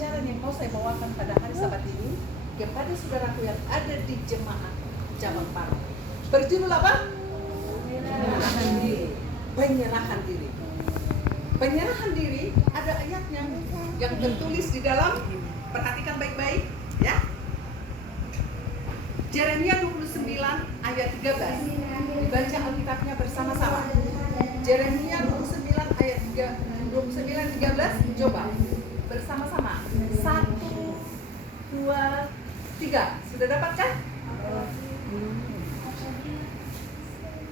pelajaran yang mau saya bawakan pada hari Sabat ini kepada saudaraku yang ada di jemaat cabang Parang. Berjudul apa? Penyerahan diri. Penyerahan diri. Penyerahan diri ada ayatnya yang tertulis di dalam, perhatikan baik-baik ya. Yeremia 29 ayat 13. Dibaca Alkitabnya bersama-sama. Yeremia 29 ayat 29-13. Coba bersama-sama. 1, 2, 3. Sudah dapatkah?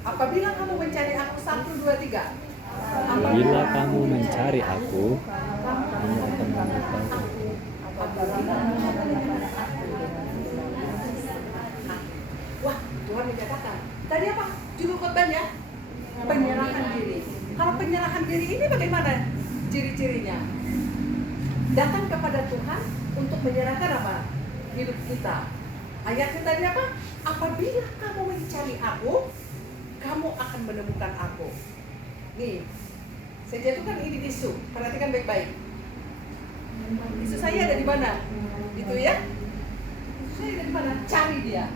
Apabila kamu mencari aku, 1, 2, 3. Apabila kamu mencari aku, kamu akan menemukan aku. Wah, Tuhan menyatakan. Tadi apa? Judul khotbahnya? Penyerahan diri. Kalau penyerahan diri ini bagaimana ciri-cirinya? Datang kepada Tuhan untuk menyerahkan apa? Hidup kita. Ayatnya tadi apa? Apabila kamu mencari aku, kamu akan menemukan aku. Nih, saya jatuhkan ini isu. Perhatikan baik-baik. Isu saya ada di mana? Itu ya? Isu saya ada di mana? Cari dia.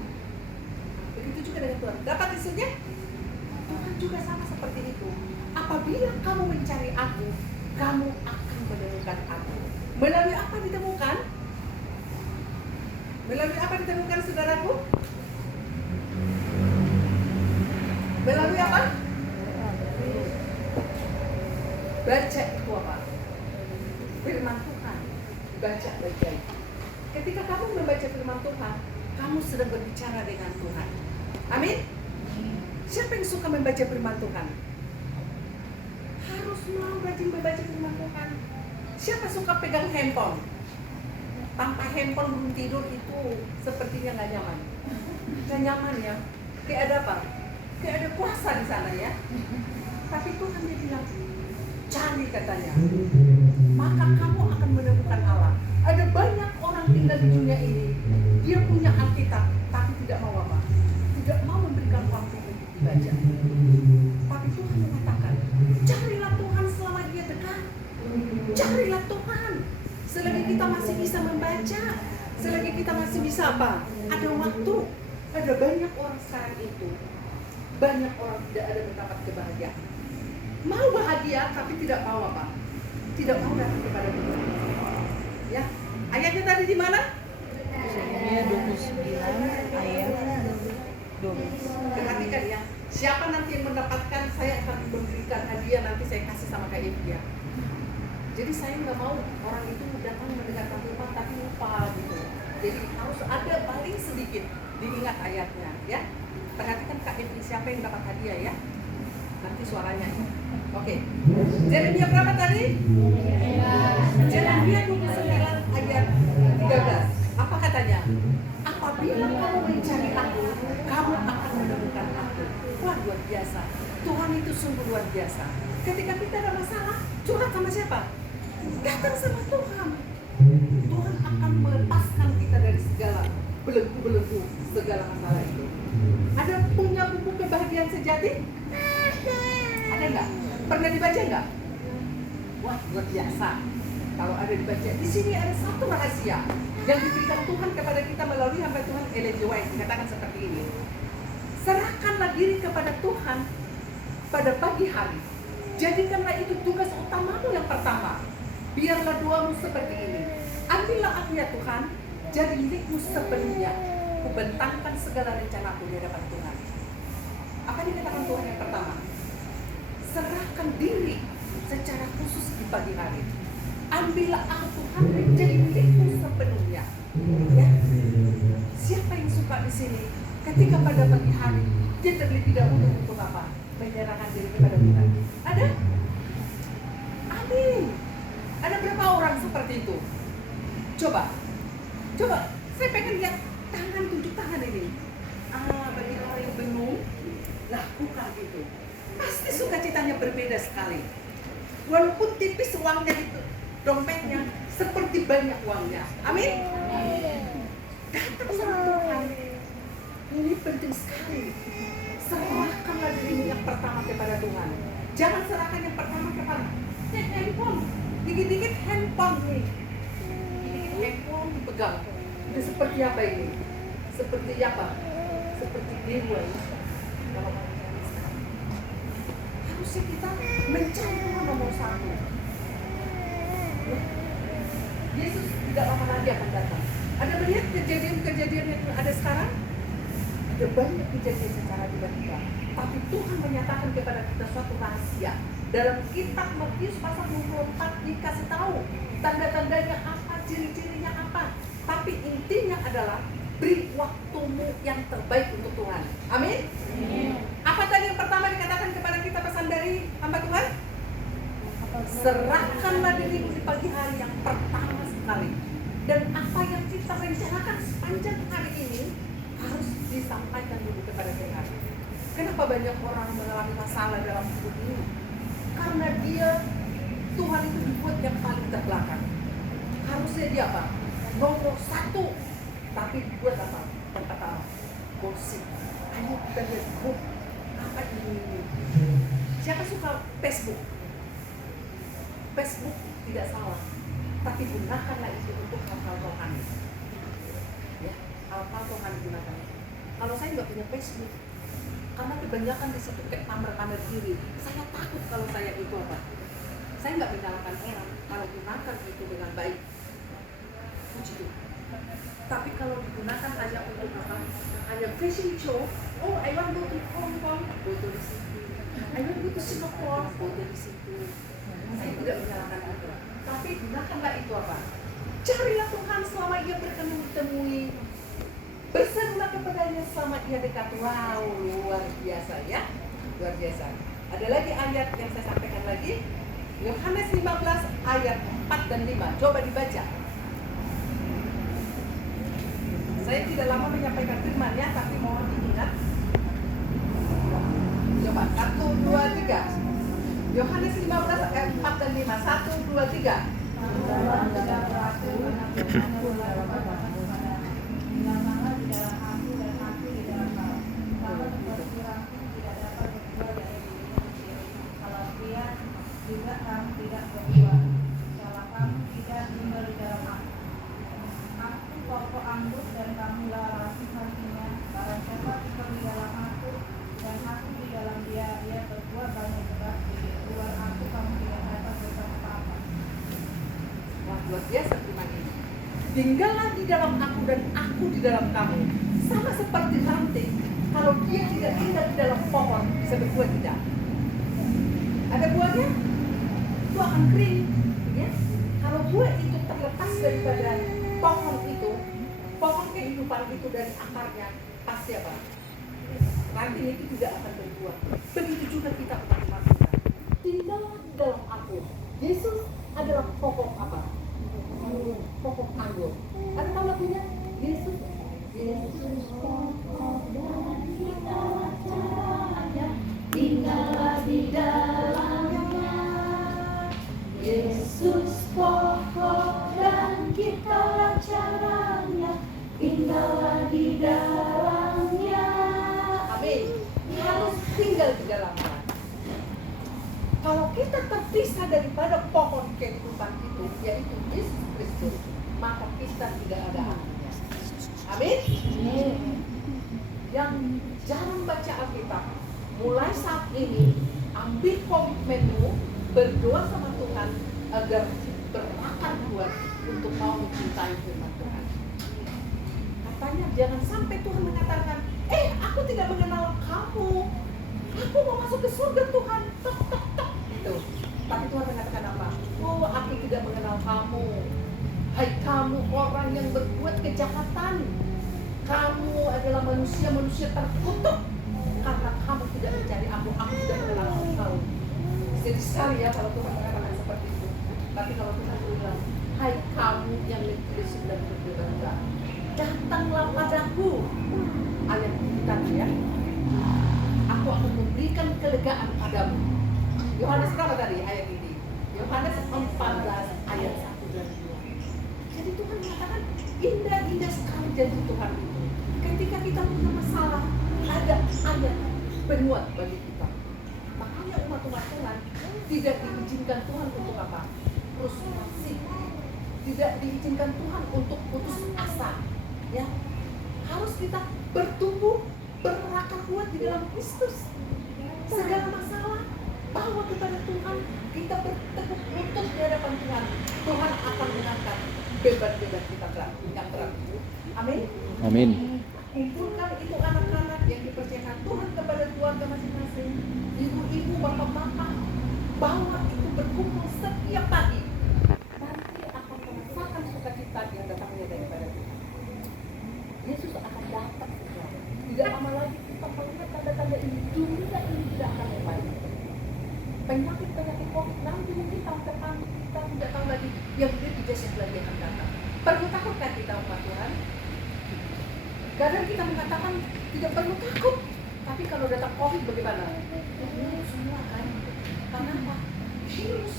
Begitu juga dengan Tuhan. Dapat isunya? Tuhan juga sama seperti itu. Apabila kamu mencari aku, kamu akan menemukan aku. Melalui apa ditemukan? Melalui apa ditemukan, saudaraku? Melalui apa? Baca itu apa? Firman Tuhan. Baca baik-baik. Ketika kamu membaca firman Tuhan, kamu sedang berbicara dengan Tuhan. Amin? Siapa yang suka membaca firman Tuhan? Harus mau rajin membaca firman Tuhan. Siapa suka pegang handphone? Tanpa handphone belum tidur itu sepertinya nggak nyaman. Nggak nyaman ya. Kayak ada apa? Kayak ada kuasa di sana ya. Tapi Tuhan dia bilang, cari katanya. Maka kamu akan menemukan Allah. Ada banyak orang tinggal di dunia ini. Dia punya Alkitab, tapi tidak mau apa? Tidak mau memberikan waktu untuk dibaca. Tapi Tuhan mengatakan, carilah Tuhan selama dia dekat. Carilah Tuhan. Selagi kita masih bisa membaca, selagi kita masih bisa apa? Ada waktu. Ada banyak orang sekarang itu. Banyak orang tidak ada mendapat kebahagiaan. Mau bahagia tapi tidak mau apa? Tidak mau datang kepada Tuhan. Ya, ayatnya tadi di mana? Yeremia 29 ayat 12. Perhatikan ya. Siapa nanti yang mendapatkan, saya akan memberikan hadiah, nanti saya kasih sama Kak Evia. Jadi saya nggak mau orang itu datang mendengarkan Tuhan tapi lupa gitu. Jadi harus ada paling sedikit diingat ayatnya ya. Perhatikan Kak Evia siapa yang dapat hadiah ya. Nanti suaranya ya. Oke. Yeremia berapa tadi? Yeremia 29 ayat 13. Apa katanya? Apabila kamu mencari aku, kamu akan menemukan aku. Wah, luar biasa. Tuhan itu sungguh luar biasa. Ketika kita ada masalah, curhat sama siapa? Datang sama Tuhan. Tuhan akan melepaskan kita dari segala belenggu-belenggu, segala masalah itu. Ada punya buku kebahagiaan sejati? Ada nggak? Pernah dibaca nggak? Wah, luar biasa. Kalau ada dibaca, di sini ada satu rahasia yang diberikan Tuhan kepada kita melalui hamba Tuhan Ellen G. White. Dikatakan seperti ini. Serahkanlah diri kepada Tuhan pada pagi hari. Jadikanlah itu tugas utamamu yang pertama. Biarlah doamu seperti ini. Ambillah aku ya Tuhan, jadi milikmu sepenuhnya. Kubentangkan segala rencanaku di hadapan Tuhan. Apa dikatakan Tuhan yang pertama? Serahkan diri secara khusus di pagi hari. Ambillah aku Tuhan menjadi milikmu sepenuhnya. Ya. Siapa yang suka di sini? Ketika pada pagi hari dia terlebih dahulu untuk apa? Menyerahkan diri kepada Tuhan. Ada? Amin. Ada berapa orang seperti itu? Coba. Saya pengen lihat tangan, tunjuk tangan ini. Bagi orang yang bingung, lakukan itu. Pasti sukacitanya berbeda sekali. Walaupun tipis uangnya itu, dompetnya seperti banyak uangnya. Amin. Datang sama Tuhan. Ini penting sekali. Serahkanlah dirimu yang pertama kepada Tuhan. Jangan serahkan yang pertama kepada handphone. Dikit-dikit handphone nih. handphone dipegang. Itu seperti apa ini? Seperti apa? Seperti dewa ya. Kalau harusnya kita mencari Tuhan nomor satu. Yesus tidak lama lagi akan datang. Ada melihat kejadian-kejadian yang ada sekarang? Ada banyak kejadian secara tiba-tiba. Tapi Tuhan menyatakan kepada kita suatu rahasia. Dalam kitab Matius pasal 24 dikasih tahu tanda-tandanya apa, ciri-cirinya apa. Tapi intinya adalah beri waktumu yang terbaik untuk Tuhan. Amin? Apa tadi yang pertama dikatakan kepada kita pesan dari hamba Tuhan? Serahkanlah dirimu di pagi hari yang pertama sekali. Dan apa yang kita rencanakan sepanjang hari ini harus disampaikan dulu kepada Tuhan. Kenapa banyak orang mengalami masalah dalam hidup ini? Karena Tuhan itu dibuat yang paling terbelakang. Harusnya dia apa? Nomor satu. Tapi dibuat apa? Yang pertama, gosip. Ayo kita lihat grup. Apa ini? Siapa suka Facebook? Facebook tidak salah, tapi gunakanlah itu untuk hal-hal rohani. Ya, hal-hal rohani gunakan. Kalau saya nggak punya Facebook, karena kebanyakan di situ kayak pamer-pamer diri. Saya takut kalau saya itu apa? Saya nggak menyalahkan orang kalau gunakan itu dengan baik. Puji Tuhan. Tapi kalau digunakan hanya untuk apa? Hanya fashion show. Oh, I want go to Hong Kong, foto di situ. I want go to Singapore, foto di situ. Saya tidak menyalahkan itu. Tapi gunakanlah itu apa? Carilah Tuhan selama ia bertemu-temui. Berserulah kepadanya selama ia dekat. Wow, luar biasa ya. Luar biasa. Ada lagi ayat yang saya sampaikan lagi. Yohanes 15 ayat 4 dan 5. Coba dibaca. Saya tidak lama menyampaikan firman-Nya, tapi mohon diingat. Coba 1, 2, 3. Yohanes 15 ayat 4 dan 5. 1, 2, 3. Luar biasa firman ini. Tinggallah di dalam aku dan aku di dalam kamu. Sama seperti ranting, kalau dia tidak tinggal di dalam pohon, bisa berbuah tidak. Ada buahnya, itu akan kering. Ya? Kalau buah itu terlepas daripada pohon itu, pohon kehidupan itu dari akarnya, pasti apa? Ranting itu tidak akan berbuah. Begitu juga kita umat Tuhan. Tinggallah di dalam aku. Yesus adalah pokok apa? Pokok anggur. Ada tahu lagunya? Yesus pokok dan kita caranya, tinggallah di dalamnya. Yesus pokok dan kita caranya, tinggallah di dalamnya. Amin. Harus tinggal di dalamnya. Kalau kita terpisah daripada pohon kehidupan itu, yaitu Yesus Kristus, maka kita tidak ada artinya. Amin. Yang jarang baca Alkitab, mulai saat ini ambil komitmenmu, berdoa sama Tuhan agar berakar kuat untuk mau mencintai firman Tuhan. Katanya jangan sampai Tuhan mengatakan, aku tidak mengenal kamu, aku mau masuk ke surga Tuhan, tok tok tok gitu. Tapi Tuhan mengatakan apa? Oh, aku tidak mengenal kamu. Hai kamu orang yang berbuat kejahatan, kamu adalah manusia-manusia terkutuk karena kamu tidak mencari aku tidak mengenal engkau. Sedih sekali ya kalau Tuhan mengatakan seperti itu. Tapi kalau Tuhan bilang, hai kamu yang negeri sudah berdosa, datanglah padaku. Ayat kita ya, aku akan memberikan kelegaan padamu. Yohanes berapa tadi ayat ini? Yohanes 14 ayat 1 dan 2. Jadi Tuhan mengatakan indah-indah sekali janji Tuhan itu. Ketika kita punya masalah, ada ayat penguat bagi kita. Makanya umat Tuhan tidak diizinkan Tuhan untuk apa? Frustrasi. tidak diizinkan Tuhan untuk putus asa. Ya, harus kita bertumbuh, berakar kuat di dalam Kristus. Segala masalah bawa kepada Tuhan, kita bertekuk lutut di hadapan Tuhan. Tuhan akan mengangkat beban-beban kita yang berat. Amin. Amin. Kumpulkan itu anak-anak yang dipercayakan Tuhan kepada keluarga masing-masing. Ibu-ibu, bapak-bapak, bawa itu berkumpul setiap pagi. Nanti akan merasakan sukacita yang datangnya daripada Tuhan. Yesus akan datang segera. Tidak lama lagi kita melihat tanda-tanda ini. Dunia ini tidak akan membaik. Penyakit-penyakit COVID nanti mungkin tahun depan kita tidak tahu lagi yang lebih dahsyat lagi akan datang. Perlu takutkah kita umat Tuhan? Kadang kita mengatakan tidak perlu takut, tapi kalau datang COVID bagaimana? Semua kan? Karena apa? Virus,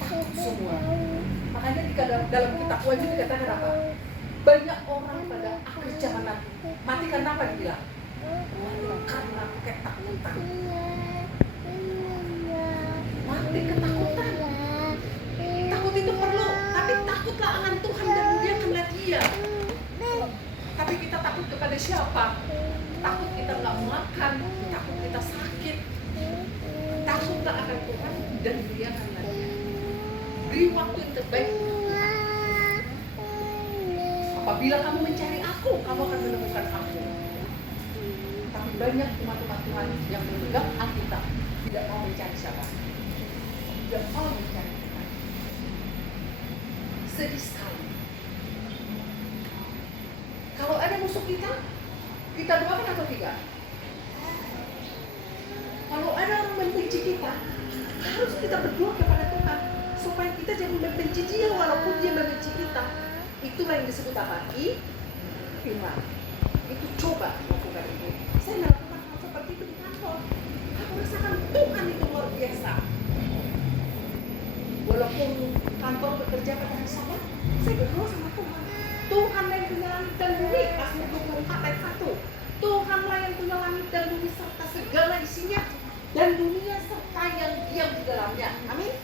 takut semua. Makanya di dalam kitab Wahyu dikatakan apa? Banyak orang pada akhir zaman nanti mati karena apa dibilang? Karena ketakutan. Mati ketakutan. Takut itu perlu, tapi takutlah akan Tuhan dan muliakanlah Dia. Tapi kita takut kepada siapa? Takut kita nggak makan, takut kita sakit. Takutlah akan Tuhan dan muliakanlah Dia. Beri waktu yang terbaik. Apabila kamu mencari aku, kamu akan menemukan aku. Tapi banyak umat-umat Tuhan yang memegang Alkitab tidak mau mencari siapa? Tidak mau mencari Tuhan. Sedih sekali. Kalau ada musuh kita doakan atau tidak? Kalau ada orang membenci kita, harus kita berdoa kepada Tuhan supaya kita jangan membenci dia walaupun dia membenci kita. Itulah yang disebut apa? Iman. Itu coba lakukan itu. Saya melakukan hal seperti itu di kantor. Aku rasakan Tuhan itu luar biasa. Walaupun kantor bekerja pada hari Sabat, saya berdoa sama Tuhan. Tuhanlah yang punya langit dan bumi, Mazmur 24 ayat 1. Tuhanlah yang punya langit dan bumi serta segala isinya, dan dunia serta yang diam di dalamnya. Amin.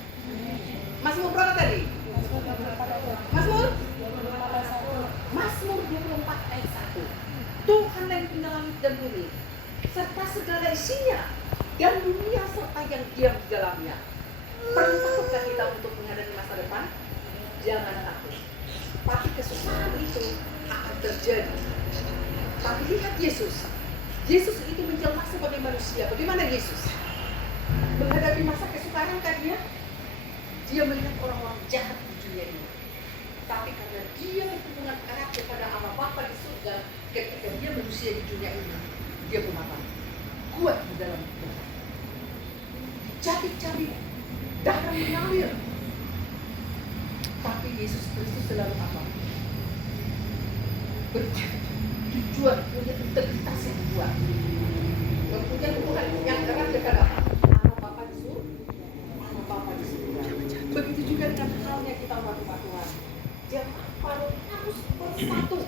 Mazmur berapa tadi? Mazmur 24 ayat 1. Tuhanlah yang punya langit dan bumi serta segala isinya, dan dunia serta yang diam di dalamnya. Perlu takutkah kita untuk menghadapi masa depan? Jangan takut. Tapi kesusahan itu akan terjadi. Tapi lihat Yesus. Yesus itu menjelma sebagai manusia. Bagaimana Yesus? Menghadapi masa kesukaran kan dia melihat orang-orang jahat di dunia ini. Tapi karena dia berhubungan erat kepada Allah Bapa di surga, ketika dia manusia di dunia ini, dia pun apa? Kuat di dalam Tuhan. Dicabik-cabik, darah mengalir. Tapi Yesus Kristus selalu apa? Bertujuan, punya integritas yang kuat. Mempunyai hubungan yang erat kepada Allah Bapa di surga, Allah Bapa di surga. Begitu juga dengan halnya kita umat-umat Tuhan. Jemaat Paulus harus bersatu,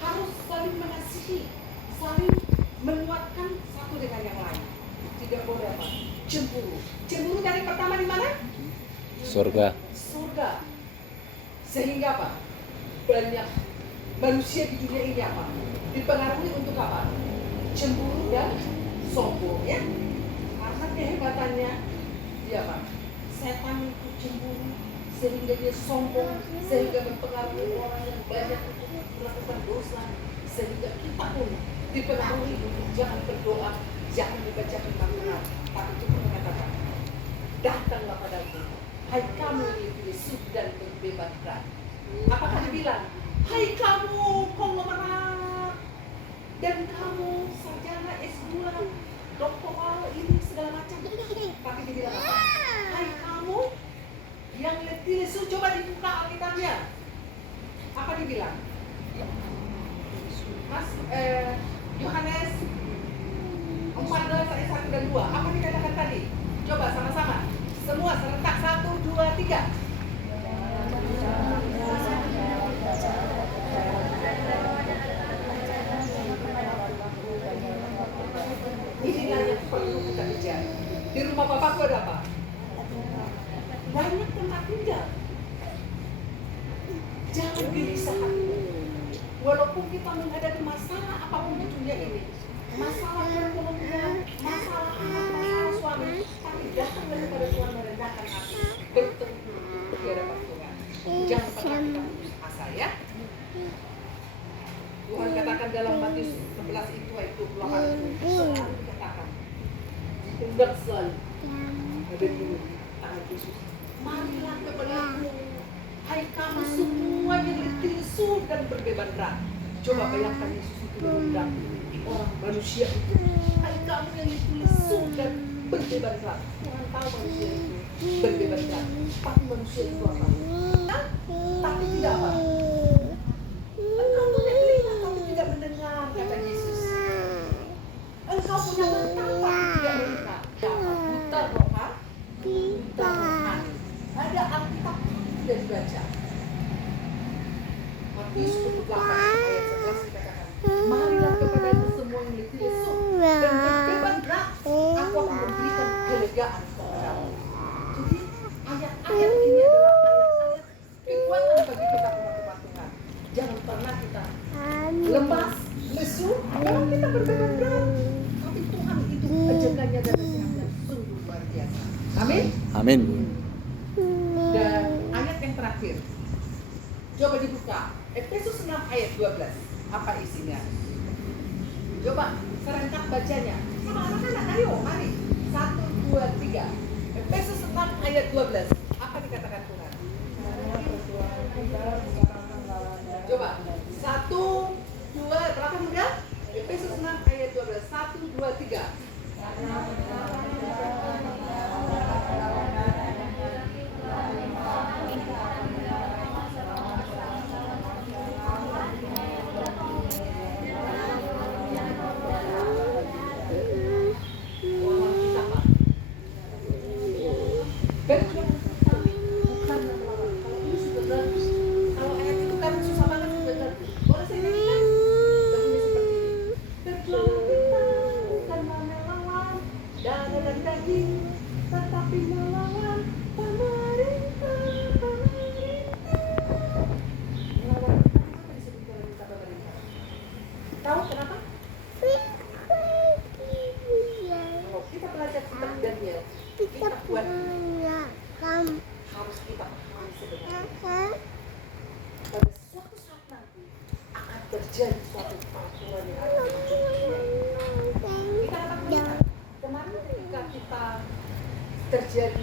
harus saling mengasihi, saling menguatkan satu dengan yang lain. Tidak boleh apa? Cemburu. Cemburu dari pertama di mana? Surga. Surga. Sehingga apa? Banyak manusia di dunia ini apa? Dipengaruhi untuk apa? Cemburu dan sombong, ya. Karena kehebatannya dia apa? Setan itu cemburu, sehingga dia sombong, sehingga mempengaruhi orang yang banyak untuk melakukan dosa, sehingga kita pun dipengaruhi untuk jangan berdoa, jangan membaca firman Tuhan. Tapi Tuhan mengatakan, datanglah padaku, hai kamu yang Yesus dan terbebaskan. Apakah dibilang, hai kamu konglomerat, dan kamu sarjana S2, doktoral ini segala macam. Tapi dibilang apa? Hai kamu yang letih lesu, coba dibuka Alkitabnya. Apa dibilang? Yohanes 14 ayat 1 dan 2. Apa dikatakan tadi? Coba sama-sama. Semua serentak 1, 2, 3. Inilah yang perlu kita kejar. Di rumah Bapakku ada apa? Banyak tempat tinggal. Jangan gelisah hatimu. Walaupun kita menghadapi masalah apapun di dunia ini, masalah perekonomian, masalah anak, masalah suami, tapi datang daripada Tuhan merendahkan hati, berteduh di hadapan Tuhan. Jangan pernah kita putus asa ya. Tuhan katakan dalam Matius 11 itu ayat 28 itu selalu dikatakan, diundang selalu ada di tangan Yesus. Marilah kepadaku, hai kamu semua yang letih lesu dan berbeban berat. Coba bayangkan Yesus itu mengundang orang manusia itu. Hai kamu yang letih lesu dan berbeban berat. Tuhan tahu manusia itu berbeban berat. Tapi manusia itu apa? Tapi tidak apa? Engkau punya telinga tapi tidak mendengar, kata Yesus. Engkau punya mata tapi tidak melihat. Apa? Buta roha, buta rohani. Ada Alkitab tidak dibaca. Matius 28 ayat 11 dikatakan, marilah kepadaku semua yang letih lesu dan berbeban berat, aku akan memberikan kelegaan kepadamu. Jadi ayat-ayat ini adalah ayat-ayat kekuatan bagi kita umat Tuhan. Jangan pernah kita lemas, lesu, kalau kita berbeban berat. Tapi Tuhan itu penjaganya dan kesehatan sungguh luar biasa. Amin. Amin. Dan ayat yang terakhir, coba dibuka Efesus 6 ayat 12. Apa isinya? Coba serentak bacanya sama anak-anak. Ayo mari 1, 2, 3. Efesus 6 ayat 12. Apa dikatakan Tuhan? Coba 1, 2, berapa muda? Efesus 6 ayat 12. 1, 2, 3. Tahu kenapa? Kalau kita belajar kitab Daniel, kita buat harus kita pahami sebenarnya. Pada suatu saat nanti akan terjadi suatu peraturan yang akan muncul. Kita akan melihat kemarin ketika kita terjadi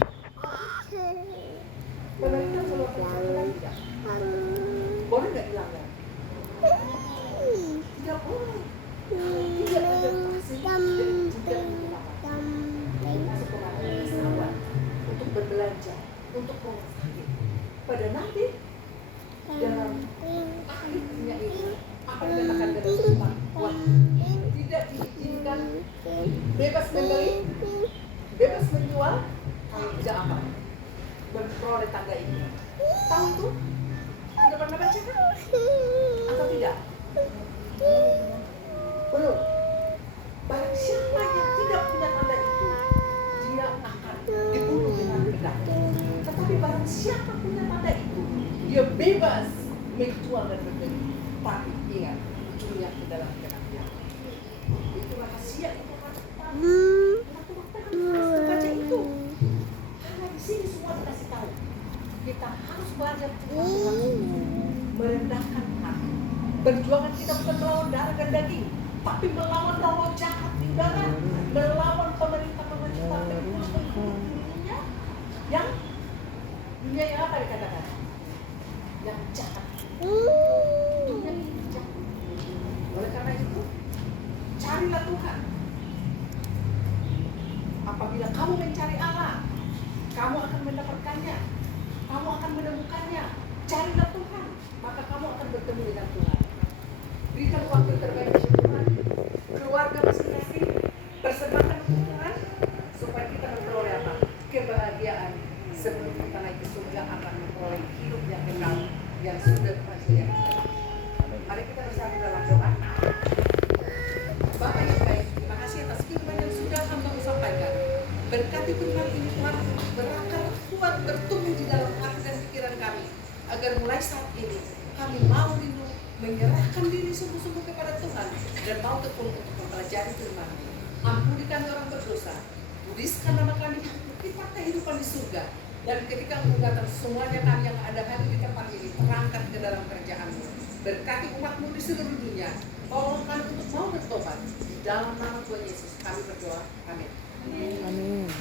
pemerintah selalu peraturan tidak boleh nggak dilanggar? Tidak boleh. Tidak ada pasien dan tidak untuk masuk ke mana wisatawan, untuk berbelanja, untuk rumah sakit. Pada nanti dalam akhirnya ini apa dikatakan dalam sumpah waktu tidak diizinkan bebas membeli, bebas menjual, kalau tidak apa memperoleh tanda ini. Tahu itu? Sudah pernah baca kan? Atau tidak? Belum. Barang siapa yang tidak punya tanda itu, dia akan dibunuh dengan pedang. Tetapi barang siapa punya tanda itu, dia bebas menjual dan membeli. Tapi ingat, ujungnya ke dalam kematian. Itu rahasia itu kata. Harus baca itu. Karena di sini semua dikasih tahu. Kita harus belajar merendahkan hati. Perjuangan kita bukan melawan darah dan daging, tapi melawan roh jahat di udara, melawan pemerintah-pemerintah dunia yang apa dikatakan? Yang jahat. Dunia ini jahat. Oleh karena itu, carilah Tuhan. Apabila kamu mencari Allah, kamu akan mendapatkannya. Kamu akan menemukannya. Carilah Tuhan, maka kamu akan bertemu dengan Tuhan. Berikan waktu terbaik untuk Tuhan, keluarga masing-masing, persembahkan untuk Tuhan, supaya kita memperoleh apa? Kebahagiaan sebelum kita naik ke surga akan memperoleh hidup yang kekal yang sudah Tuhan sediakan. Mari kita bersama dalam doa. Bapak yang baik, terima kasih atas firman yang sudah hamba-Mu sampaikan. Berkati firman ini Tuhan, berakar kuat bertumbuh di dalam hati dan pikiran kami, agar agar mulai saat ini kami mau rindu menyerahkan diri sungguh-sungguh kepada Tuhan dan mau tekun untuk mempelajari firman. Ampuni kami orang berdosa, tuliskan nama kami di buku kitab kehidupan di surga. Dan ketika Engkau datang, semuanya kami yang ada hadir di tempat ini terangkat ke dalam kerjaan-Mu. Berkati umat-Mu di seluruh dunia. Tolong kami untuk mau bertobat. Di dalam nama Tuhan Yesus kami berdoa. Amin. Amin.